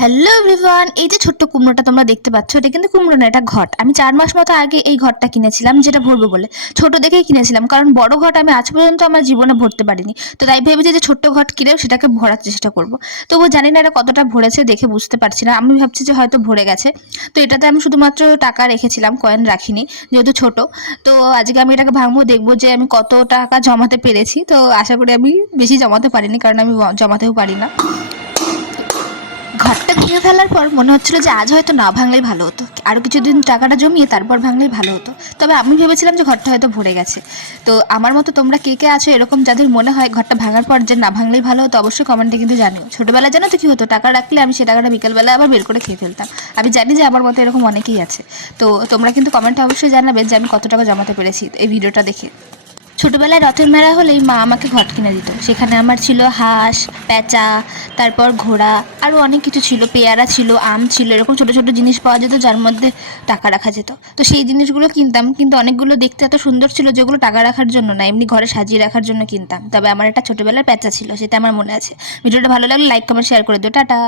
Hello everyone এই যে ছোট্ট কুমড়োটা তোমরা দেখতে পাচ্ছ, এটা কিন্তু কুমড়ো না এটা ঘট। আমি চার মাস মতো আগে এই ঘরটা কিনেছিলাম, যেটা ভরবো বলে। ছোট দেখেই কিনেছিলাম, কারণ বড় ঘট আমি আজ পর্যন্ত আমার জীবনে ভরতে পারিনি। তো তাই ভেবেছি যে ছোট্ট ঘট কিনেও সেটাকে ভরার চেষ্টা করব। তবুও জানি না এটা কতটা ভরেছে, দেখে বুঝতে পারছি না। আমি ভাবছি যে হয়তো ভরে গেছে। তো এটাতে আমি শুধুমাত্র টাকা রেখেছিলাম কয়েন রাখিনি, যেহেতু ছোট। তো আজকে আমি এটাকে ভাঙবো, দেখব যে আমি কত টাকা জমাতে পেরেছি। তো আশা করি আমি বেশি জমাতে পারিনি, কারণ আমি জমাতেও পারি না। ঘরটা ভেঙে ফেলার পর মনে হচ্ছিল যে আজ হয়তো না ভাঙলেই ভালো হতো। আরও কিছুদিন টাকাটা জমিয়ে তারপর ভাঙলেই ভালো হতো। তবে আমি ভেবেছিলাম যে ঘরটা হয়তো ভরে গেছে। তো আমার মতো তোমরা কে কে আছো এরকম যাদের মনে হয় ঘরটা ভাঙার পর যে না ভাঙলেই ভালো হতো, অবশ্যই কমেন্টে কিন্তু জানিও। ছোটোবেলায় জানো তো কী হতো? টাকা রাখলে আমি সে টাকাটা বিকেলবেলা আবার বের করে খেয়ে ফেলতাম। আমি জানি যে আমার মতো এরকম অনেকেই আছে। তো তোমরা কিন্তু কমেন্টে অবশ্যই জানাবে যে আমি কত টাকা জমাতে পেরেছি এই ভিডিওটা দেখে। ছোটবেলায় রথের মেলা হলেই মা আমাকে ঘট কিনে দিত। সেখানে আমার ছিল হাঁস, প্যাঁচা, তারপর ঘোড়া, আরও অনেক কিছু ছিল, পেয়ারা ছিল, আম ছিল, এরকম ছোটো ছোটো জিনিস পাওয়া যেত যার মধ্যে টাকা রাখা যেত। তো সেই জিনিসগুলো কিনতাম, কিন্তু অনেকগুলো দেখতে এত সুন্দর ছিল যেগুলো টাকা রাখার জন্য না, এমনি ঘরে সাজিয়ে রাখার জন্য কিনতাম। তবে আমার একটা ছোটোবেলার প্যাঁচা ছিল, সেটা আমার মনে আছে। ভিডিওটা ভালো লাগলে লাইক কমেন্ট শেয়ার করে দিও। টাটা!